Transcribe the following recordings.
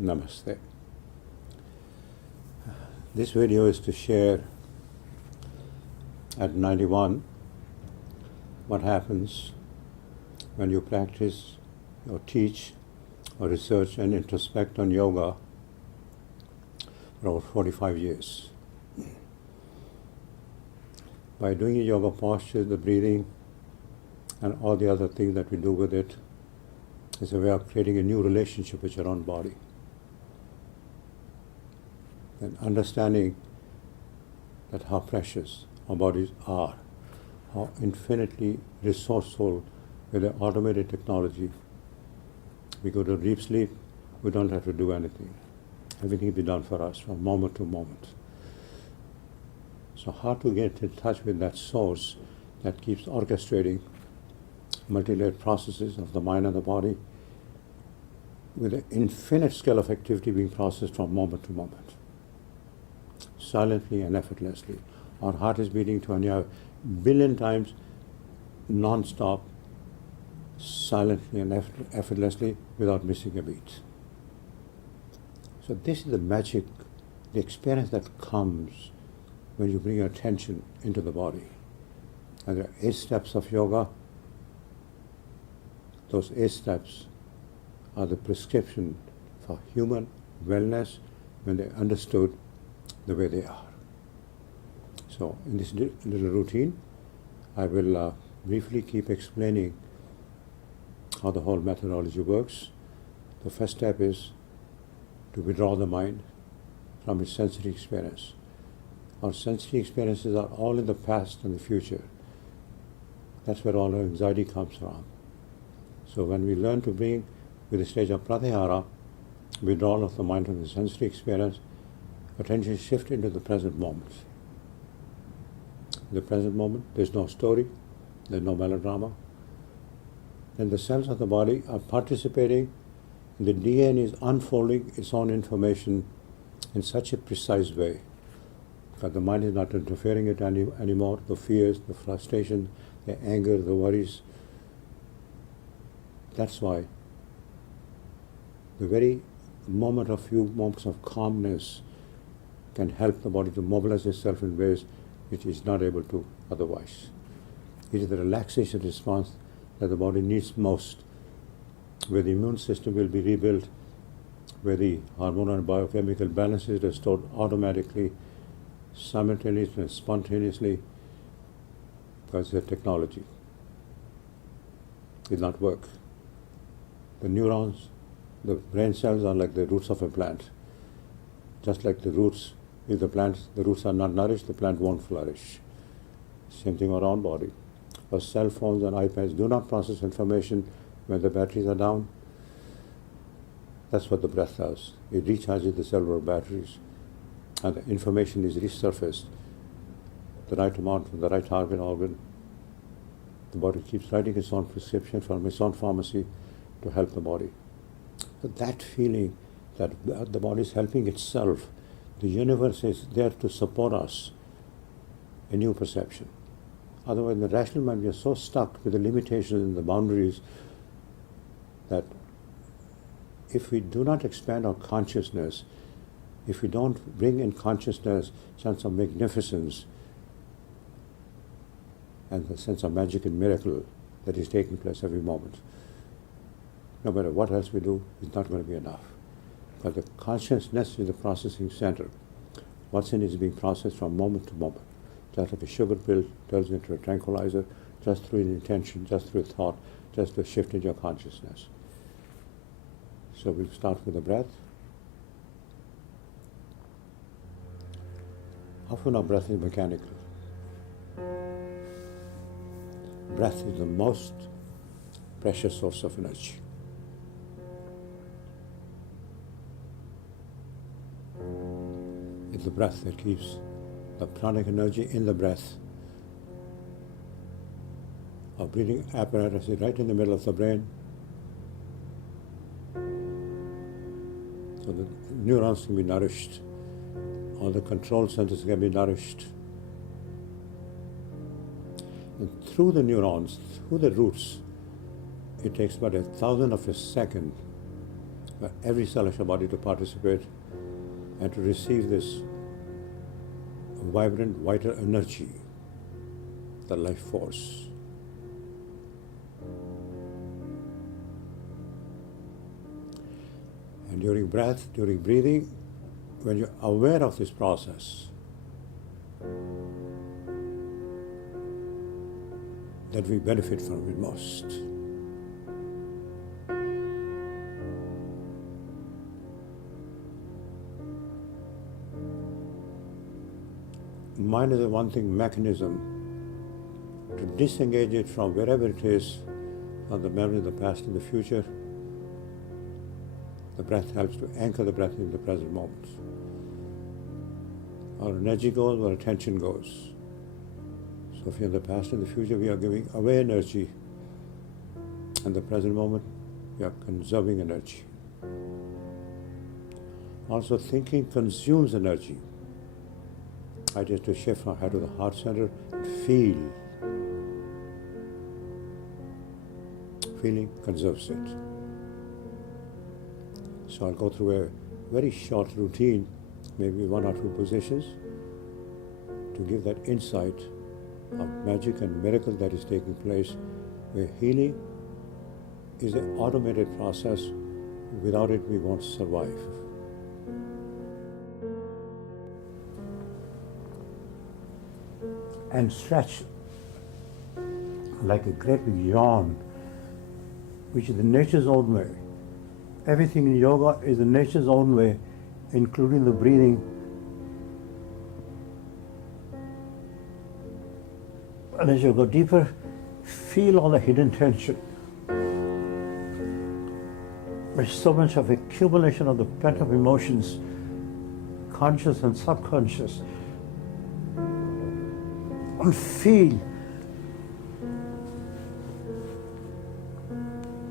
Namaste. This video is to share at 91 what happens when you practice or teach or research and introspect on yoga for over 45 years. By doing yoga posture, the breathing, and all the other things that we do with it, is a way of creating a new relationship with your own body. And understanding that how precious our bodies are, how infinitely resourceful with the automated technology. We go to deep sleep, we don't have to do anything. Everything will be done for us from moment to moment. So how to get in touch with that source that keeps orchestrating multi-layered processes of the mind and the body with an infinite scale of activity being processed from moment to moment, silently and effortlessly. Our heart is beating 20 billion times non-stop, silently and effortlessly without missing a beat. So this is the magic, the experience that comes when you bring your attention into the body. And there are 8 steps of yoga. Those 8 steps are the prescription for human wellness when they're understood the way they are. So in this little routine, I will briefly keep explaining how the whole methodology works. The first step is to withdraw the mind from its sensory experience. Our sensory experiences are all in the past and the future. That's where all our anxiety comes from. So when we learn to bring, with the stage of pratyahara, withdrawal of the mind from the sensory experience, attention shift into the present moment. In the present moment, there's no story, there's no melodrama. And the cells of the body are participating, and the DNA is unfolding its own information in such a precise way that the mind is not interfering it anymore. The fears, the frustration, the anger, the worries. That's why the very moment of few moments of calmness can help the body to mobilize itself in ways which is not able to otherwise. It is the relaxation response that the body needs most, where the immune system will be rebuilt, where the hormonal and biochemical balance is restored automatically, simultaneously and spontaneously, because the technology did not work. The neurons, the brain cells are like the roots of a plant. Just like the roots, if the roots are not nourished, the plant won't flourish. Same thing around body. Our cell phones and iPads do not process information when the batteries are down. That's what the breath does. It recharges the cellular batteries, and the information is resurfaced, the right amount from the right target organ. The body keeps writing its own prescription from its own pharmacy to help the body. So that feeling that the body is helping itself, the universe is there to support us, a new perception. Otherwise, in the rational mind, we are so stuck with the limitations and the boundaries that if we do not expand our consciousness, if we don't bring in consciousness sense of magnificence and the sense of magic and miracle that is taking place every moment, no matter what else we do, it's not going to be enough. But the consciousness is the processing center. What's in is being processed from moment to moment. Just like a sugar pill turns into a tranquilizer, just through an intention, just through a thought, just to shift in your consciousness. So we'll start with the breath. Often our breath is mechanical. Breath is the most precious source of energy. It's the breath that keeps the pranic energy in the breath. Our breathing apparatus is right in the middle of the brain. So the neurons can be nourished. All the control centers can be nourished. And through the neurons, through the roots, it takes about 1,000th of a second for every cell of your body to participate and to receive this vibrant, vital energy, the life force. And during breath, during breathing, when you're aware of this process, that we benefit from it most. Mind is a one thing mechanism to disengage it from wherever it is, from the memory of the past and the future. The breath helps to anchor the breath in the present moment. Our energy goes, our attention goes. So if you're in the past and the future, we are giving away energy. In the present moment, we are conserving energy. Also, thinking consumes energy. I just to shift from head to the heart center, feel. Feeling conserves it. So I'll go through a very short routine, maybe 1 or 2 positions, to give that insight of magic and miracle that is taking place, where healing is an automated process. Without it, we won't survive. And stretch like a great big yawn, which is the nature's own way. Everything in yoga is the nature's own way, including the breathing. And as you go deeper, feel all the hidden tension. There's so much of accumulation of the pent-up emotions, conscious and subconscious. And feel.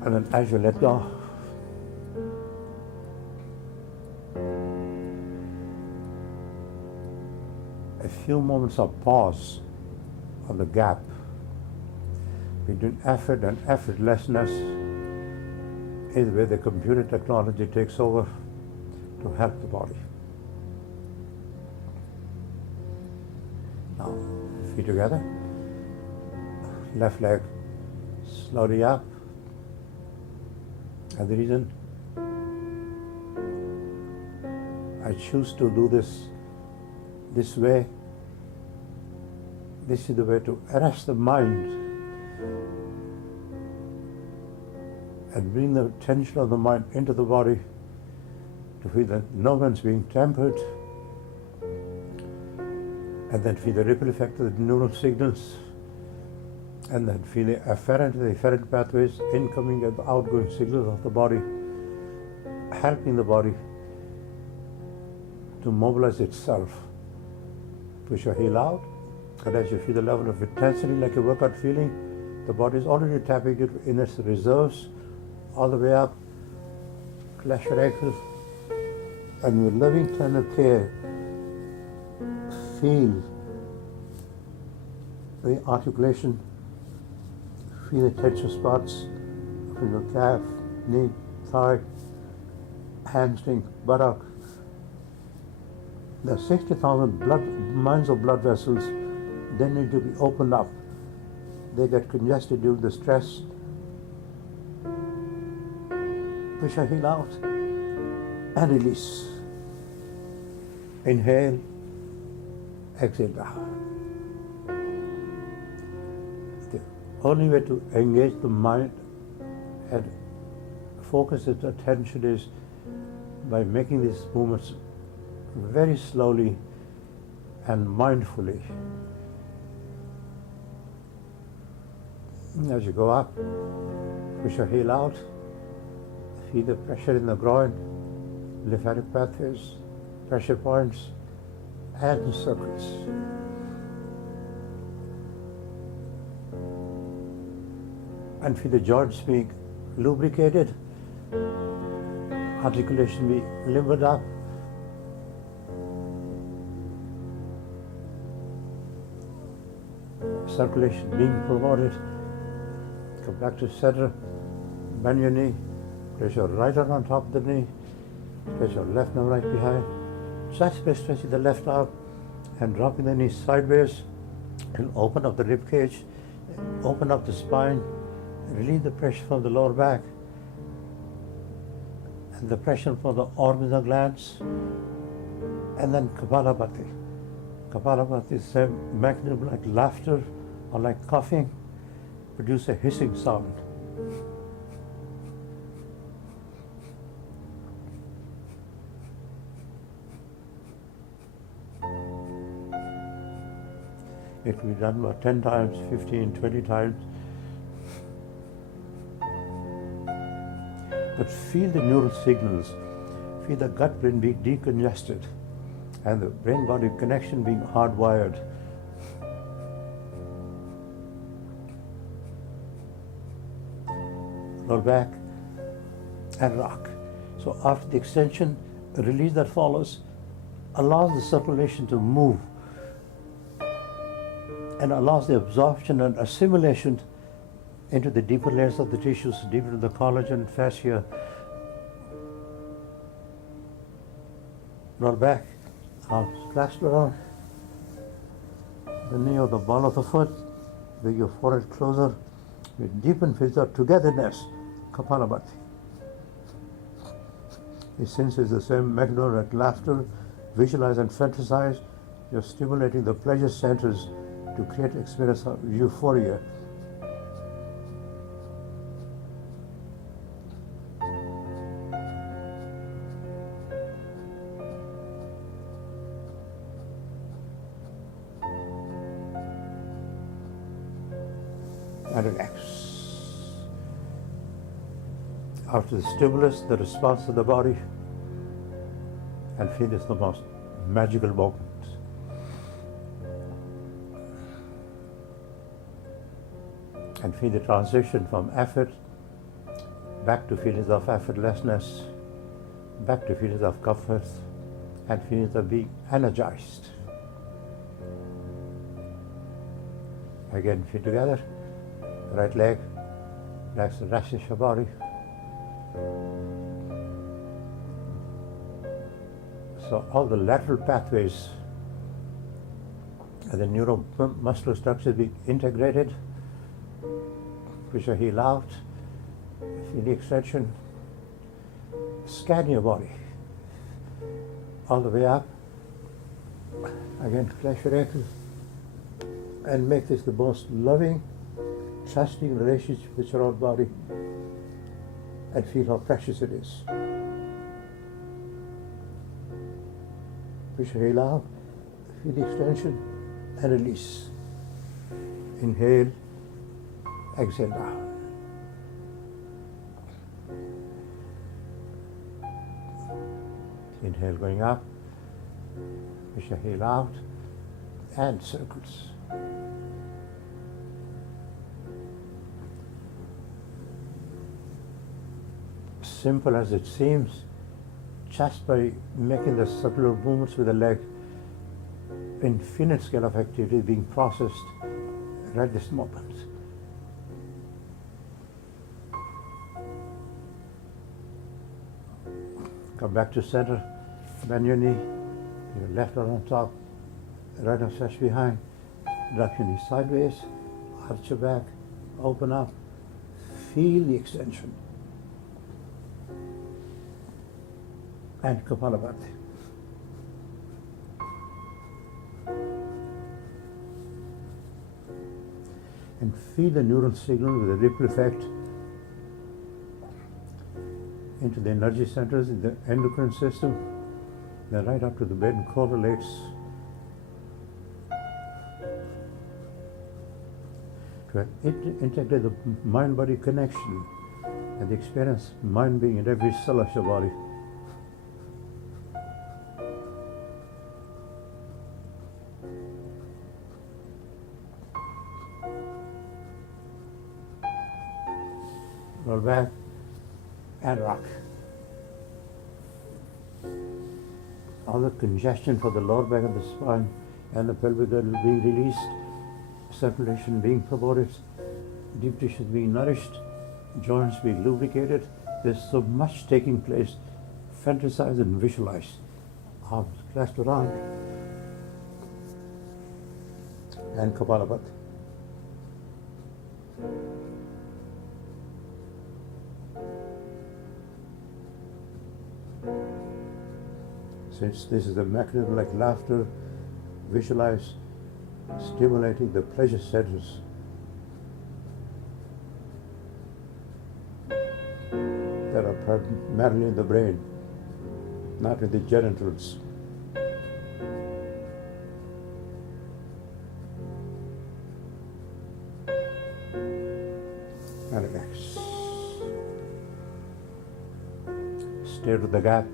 And then as you let go, a few moments of pause on the gap between effort and effortlessness is where the computer technology takes over to help the body. Now, feet together, left leg slowly up. And the reason I choose to do this way, this is the way to arrest the mind and bring the tension of the mind into the body, to feel the nerves being tempered, and then feel the ripple effect of the neural signals, and then feel the efferent pathways, incoming and outgoing signals of the body, helping the body to mobilize itself. Push your heel out, and as you feel the level of intensity like a workout feeling, the body is already tapping it in its reserves, all the way up. Flesh your ankles, and with loving tender care, feel the articulation, feel the tension spots from your calf, knee, thigh, hamstring, buttock. There are 60,000 minds of blood vessels. They need to be opened up. They get congested due to the stress. Push your heel out and release. Inhale, exhale down. The only way to engage the mind and focus its attention is by making these movements very slowly and mindfully. As you go up, push your heel out, feel the pressure in the groin, lymphatic pathways, pressure points, and circles. And feel the joints being lubricated, articulation being limbered up. Circulation being promoted. Come back to center, bend your knee, Place your right arm on top of the knee. Place your left arm right behind. Just by stretching the left arm and dropping the knee sideways, and open up the rib cage, open up the spine, relieve the pressure from the lower back and the pressure from the organs and glands, and then Kapalabhati. Kapalabhati is a mechanism like laughter or like coughing, produce a hissing sound. It can be done about 10 times, 15, 20 times. But feel the neural signals, feel the gut-brain being decongested and the brain-body connection being hardwired. Roll back and rock. So after the extension, the release that follows allows the circulation to move and allows the absorption and assimilation into the deeper layers of the tissues, deeper to the collagen, fascia. Roll back, arms clasped around the knee or the ball of the foot, bring your forehead closer, with deepen physical togetherness, Kapalabhati. Since it's the same mechanism like laughter, visualize and fantasize, you're stimulating the pleasure centers to create an experience of euphoria. And relax. After the stimulus, the response of the body, and feel it's the most magical moment. And feel the transition from effort back to feelings of effortlessness, back to feelings of comfort, and feelings of being energized. Again, feet together, right leg, relax the rest of your body. So all the lateral pathways and the neuromuscular structures being integrated. Push your heel out, feel the extension. Scan your body all the way up. Again, flex your ankles and make this the most loving, trusting relationship with your own body, and feel how precious it is. Push your heel out, feel the extension and release. Inhale, exhale down. Inhale going up, push your heel out, and circles. Simple as it seems, just by making the circular movements with the leg, infinite scale of activity being processed right this moment. Come back to center, bend your knee, your left arm on top, right arm stretched behind, drop your knee sideways, arch your back, open up, feel the extension. And Kapalabhati. And feel the neural signal with a ripple effect into the energy centers in the endocrine system, then right up to the brain correlates to integrate the mind-body connection and the experience mind being in every cell of your body. Roll back and rock. All the congestion for the lower back of the spine and the pelvic girdle being released, circulation being promoted, deep tissues being nourished, joints being lubricated, There's so much taking place. Fantasize and visualize. Arms clasped around. And Kapalabhati. Since this is a mechanism like laughter, visualize stimulating the pleasure centers. That are primarily in the brain, not in the genitals. And relax. Stare to the gap.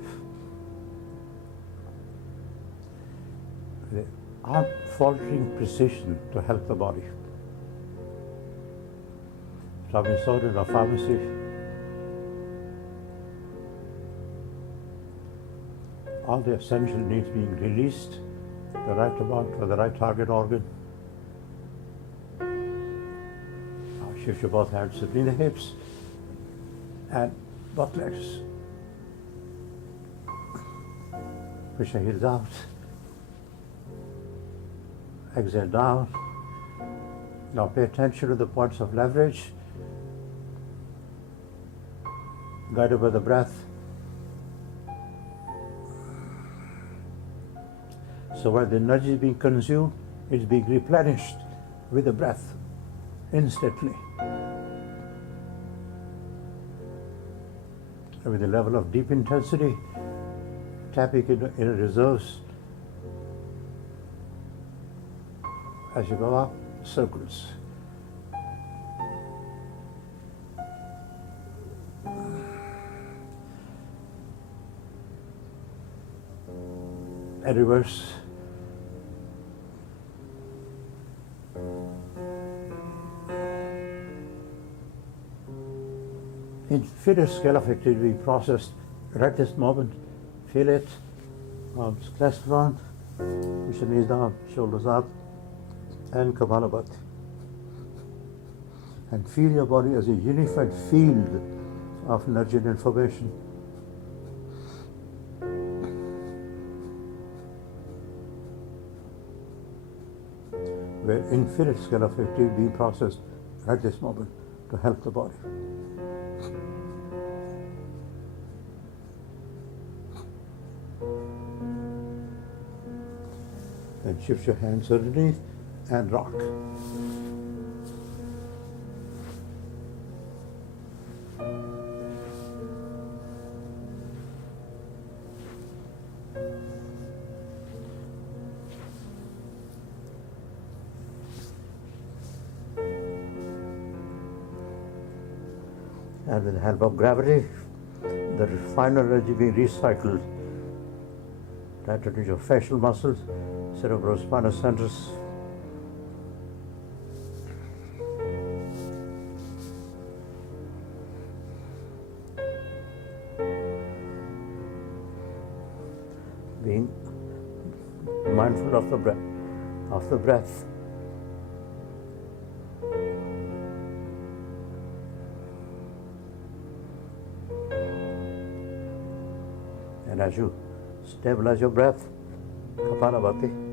With unfaltering precision to help the body. From inside in a pharmacy, all the essential needs being released, the right amount for the right target organ. Now shift your both hands between the hips and both legs. Push your heels out. Exhale down. Now pay attention to the points of leverage. Guided by the breath. So when the energy is being consumed, it's being replenished with the breath instantly. And with a level of deep intensity, tapping in reserves. As you go up, circles. And reverse. Infinite scale of activity processed right this moment. Feel it. Arms clasped around. Push your knees down, shoulders up. And Kapalabhati. And feel your body as a unified field of energy and information. Where infinite scale of activity being processed at this moment to help the body. And shift your hands underneath and rock. And with the help of gravity, the refined energy being recycled right into your facial muscles, cerebrospinal centers. Being mindful of the breath. And as you stabilize your breath, Kapalabhati.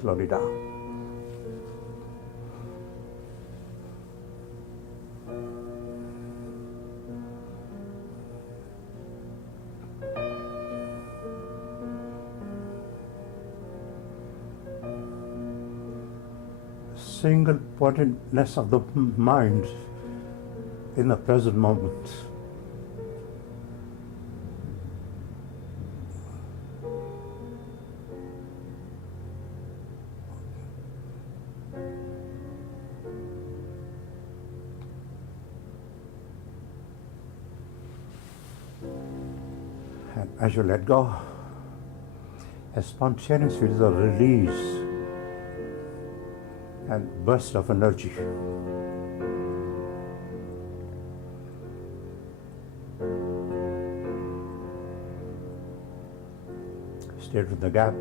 Slowly down. Single pointedness of the mind in the present moment. And as you let go, a spontaneous feels a release and burst of energy. stayed with the gap.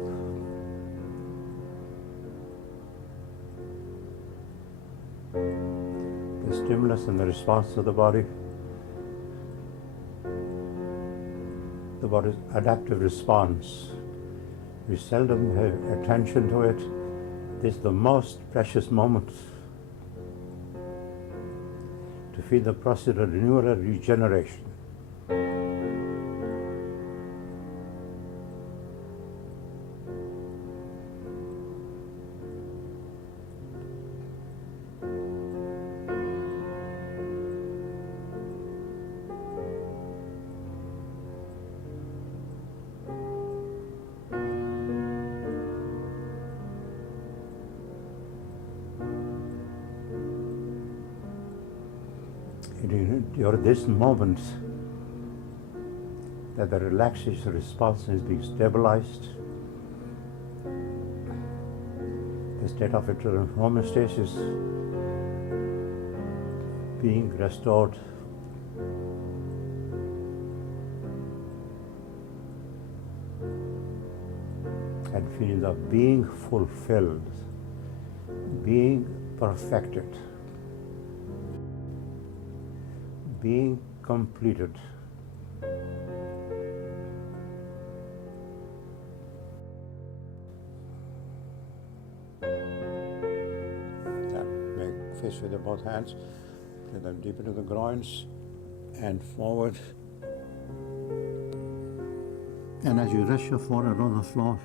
The stimulus and the response of the body's adaptive response. We seldom have attention to it. This is the most precious moment to feel the process of renewal and regeneration. During this moment that the relaxation response is being stabilized, the state of internal homeostasis being restored, and feeling of being fulfilled, being perfected, being completed. Make fist with both hands, bring them deep into the groins and forward. And as you rest your forehead on the floor,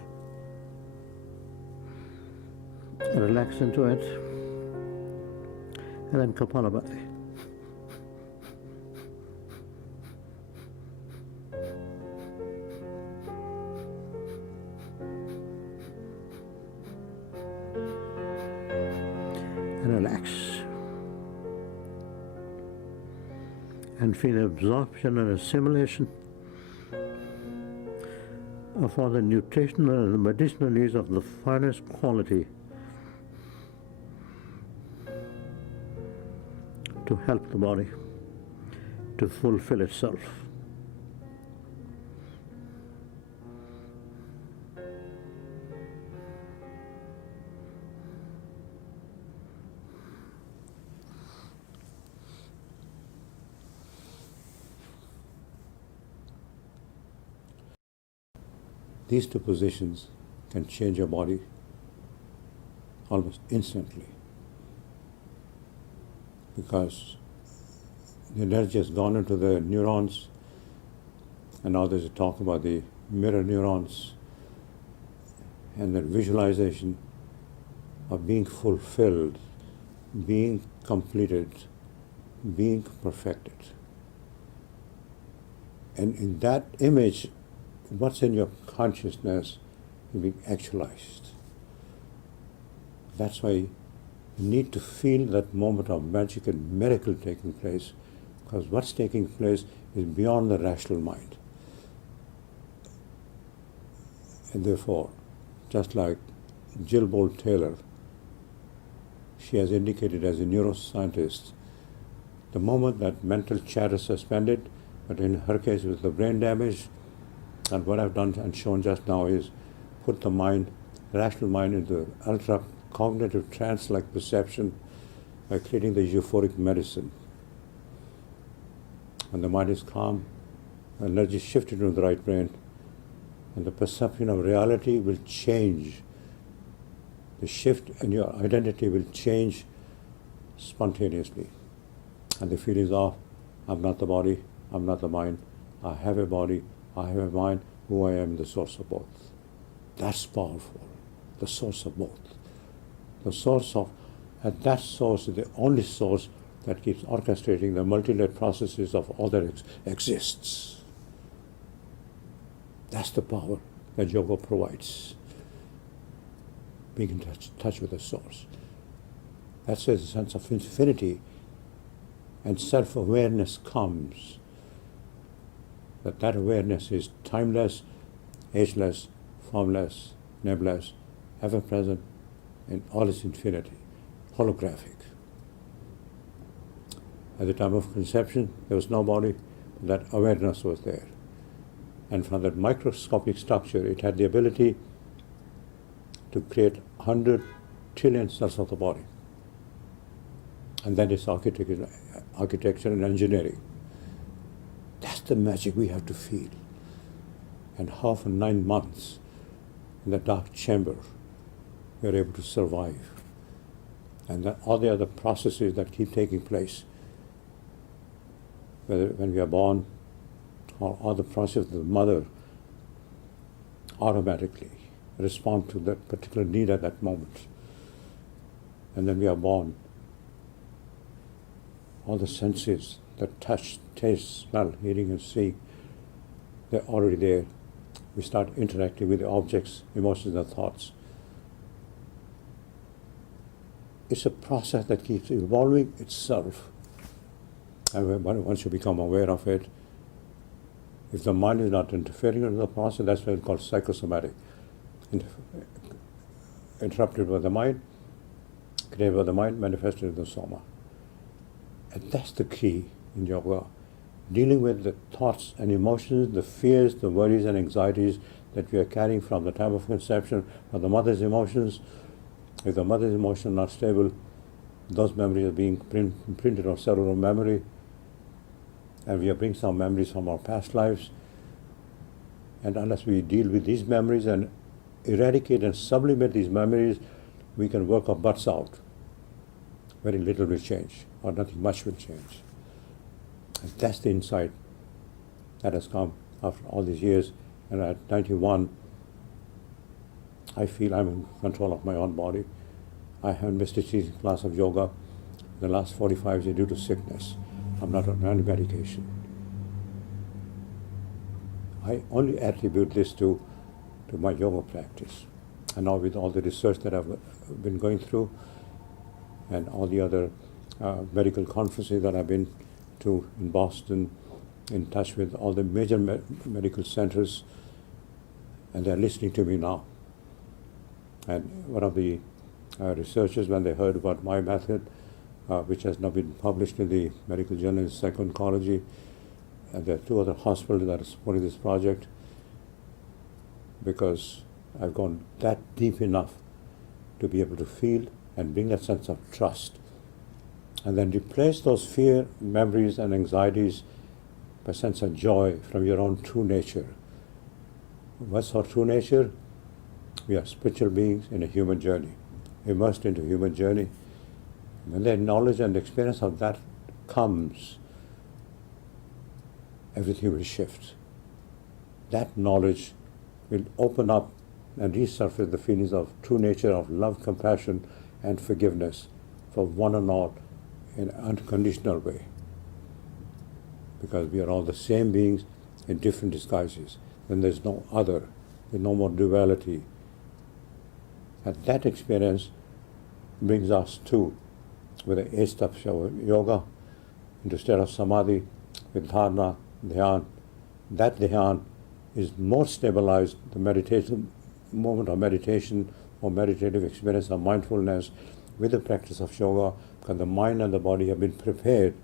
relax into it, and then Kapalabhati. Relax and feel absorption and assimilation of all the nutritional and medicinal needs of the finest quality to help the body to fulfill itself. These two positions can change your body almost instantly, because the energy has gone into the neurons, and now there's a talk about the mirror neurons and the visualization of being fulfilled, being completed, being perfected. And in that image, what's in your consciousness is being actualized. That's why you need to feel that moment of magic and miracle taking place, because what's taking place is beyond the rational mind. And therefore, just like Jill Bolt Taylor, she has indicated as a neuroscientist, the moment that mental chat is suspended, but in her case with the brain damage, and what I've done and shown just now is put the mind, rational mind, into ultra cognitive trance-like perception by creating the euphoric medicine. When the mind is calm, the energy is shifted into the right brain, and the perception of reality will change. The shift in your identity will change spontaneously. And the feelings of, I'm not the body, I'm not the mind, I have a body, I have a mind, who I am, the source of both. That's powerful, the source of both. The source of, and that source is the only source that keeps orchestrating the multi-layered processes of all that exists. That's the power that yoga provides, being in touch with the source. That's where the sense of infinity and self-awareness comes. That awareness is timeless, ageless, formless, nebulous, ever-present in all its infinity, holographic. At the time of conception, there was no body, but that awareness was there. And from that microscopic structure, it had the ability to create 100 trillion cells of the body. And then its architecture and engineering. That's the magic we have to feel. And how for 9 months in the dark chamber, we are able to survive. And then all the other processes that keep taking place, whether when we are born or all the process of the mother automatically respond to that particular need at that moment. And then we are born. All the senses, the touch, taste, smell, hearing, and seeing, they're already there. We start interacting with the objects, emotions, and thoughts. It's a process that keeps evolving itself. And once you become aware of it, if the mind is not interfering in the process, that's why it's called psychosomatic. Interrupted by the mind, created by the mind, manifested in the soma. And that's the key in yoga. Dealing with the thoughts and emotions, the fears, the worries and anxieties that we are carrying from the time of conception, from the mother's emotions. If the mother's emotions are not stable, those memories are being imprinted on cellular memory, and we are bringing some memories from our past lives. And unless we deal with these memories and eradicate and sublimate these memories, we can work our butts out. Very little will change, or nothing much will change. And that's the insight that has come after all these years. And at 91, I feel I'm in control of my own body. I haven't missed a teaching class of yoga the last 45 years due to sickness. I'm not on any medication. I only attribute this to my yoga practice. And now with all the research that I've been going through and all the other medical conferences that I've been to in Boston, in touch with all the major medical centers, and they're listening to me now. And one of the researchers, when they heard about my method, which has now been published in the medical journal in Psycho-Oncology, and there are 2 other hospitals that are supporting this project, because I've gone that deep enough to be able to feel and bring that sense of trust, and then replace those fear, memories, and anxieties by a sense of joy from your own true nature. What's our true nature? We are spiritual beings in a human journey, immersed into a human journey. When the knowledge and experience of that comes, everything will shift. That knowledge will open up and resurface the feelings of true nature of love, compassion, and forgiveness for one and all in an unconditional way. Because we are all the same beings in different disguises. Then there's no other, there's no more duality. And that experience brings us to, with the 8 steps of yoga, into state of samadhi, with dharana, dhyan. That dhyan is more stabilized, the meditation, moment of meditation or meditative experience of mindfulness with the practice of yoga, because the mind and the body have been prepared,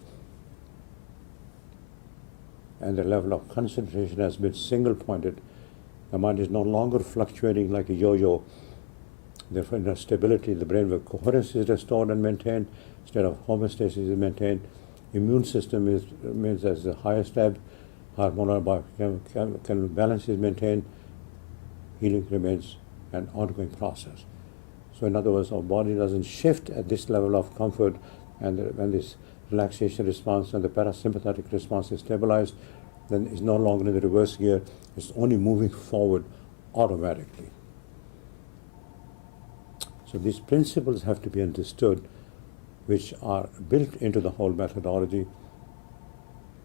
and the level of concentration has been single-pointed. The mind is no longer fluctuating like a yo-yo. Therefore, in stability, the brain where coherence is restored and maintained, state of homeostasis is maintained, immune system remains as the highest ebb, hormonal biochemical balance is maintained, healing remains an ongoing process. So in other words, our body doesn't shift at this level of comfort, and when this relaxation response and the parasympathetic response is stabilized, then it's no longer in the reverse gear, it's only moving forward automatically. So these principles have to be understood, which are built into the whole methodology,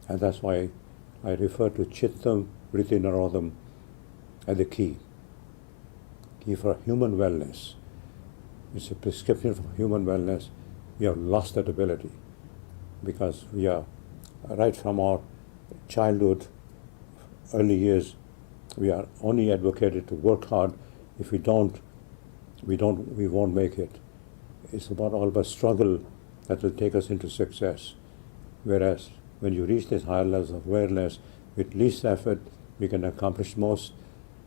and that's why I refer to Chittam Vritti Narodam as the key for human wellness. It's a prescription for human wellness. We have lost that ability because we are, right from our childhood, early years, we are only advocated to work hard. If we won't make it. It's all about struggle that will take us into success. Whereas when you reach this higher levels of awareness, with least effort, we can accomplish most.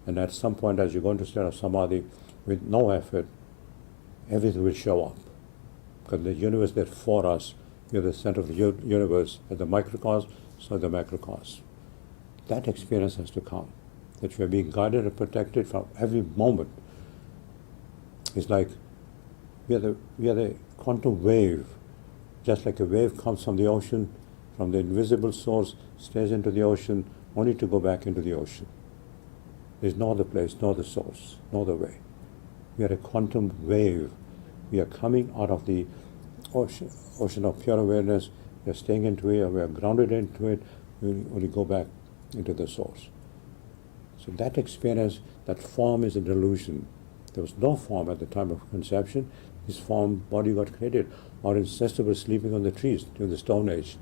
And at some point, as you go into state of samadhi, with no effort, everything will show up. Because the universe is there for us. We are the center of the universe, at the microcosm, so the macrocosm. That experience has to come. That we are being guided and protected from every moment. It's like we are the quantum wave. Just like a wave comes from the ocean, from the invisible source, stays into the ocean, only to go back into the ocean. There's no other place, no other source, no other way. We are a quantum wave. We are coming out of the ocean of pure awareness. We are staying into it, or we are grounded into it. We only go back into the source. So that experience, that form is a delusion. There was no form at the time of conception. This form, body got created. Our ancestors were sleeping on the trees during the Stone Age.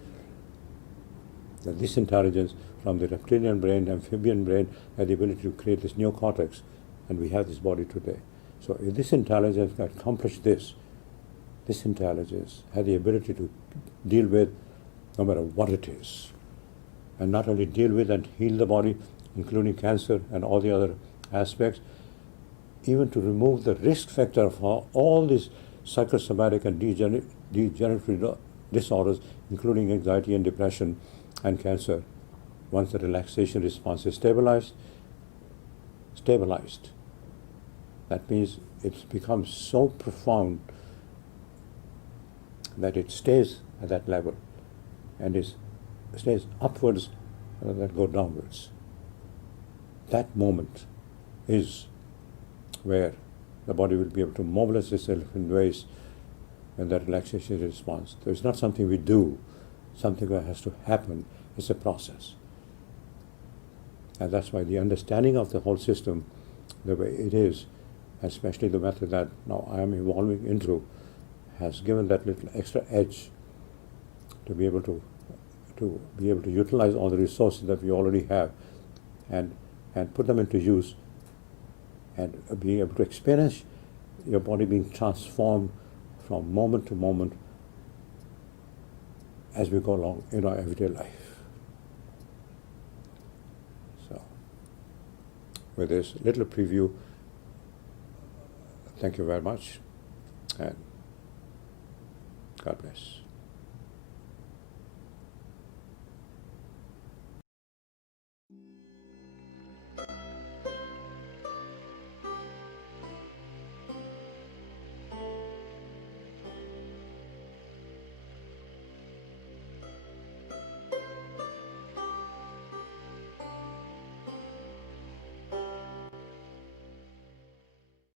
That this intelligence from the reptilian brain, amphibian brain, had the ability to create this neocortex, and we have this body today. So if this intelligence accomplished this intelligence had the ability to deal with no matter what it is, and not only deal with and heal the body, including cancer and all the other aspects, even to remove the risk factor of all these psychosomatic and degenerative disorders, including anxiety and depression and cancer. Once the relaxation response is stabilized, that means it becomes so profound that it stays at that level, and it stays upwards rather than go downwards. That moment is where the body will be able to mobilize itself in ways when that relaxation response. So it's not something we do, something that has to happen. It's a process. And that's why the understanding of the whole system, the way it is, especially the method that now I am evolving into, has given that little extra edge to be able to utilize all the resources that we already have and put them into use, and being able to experience your body being transformed from moment to moment as we go along in our everyday life. So, with this little preview, thank you very much, and God bless.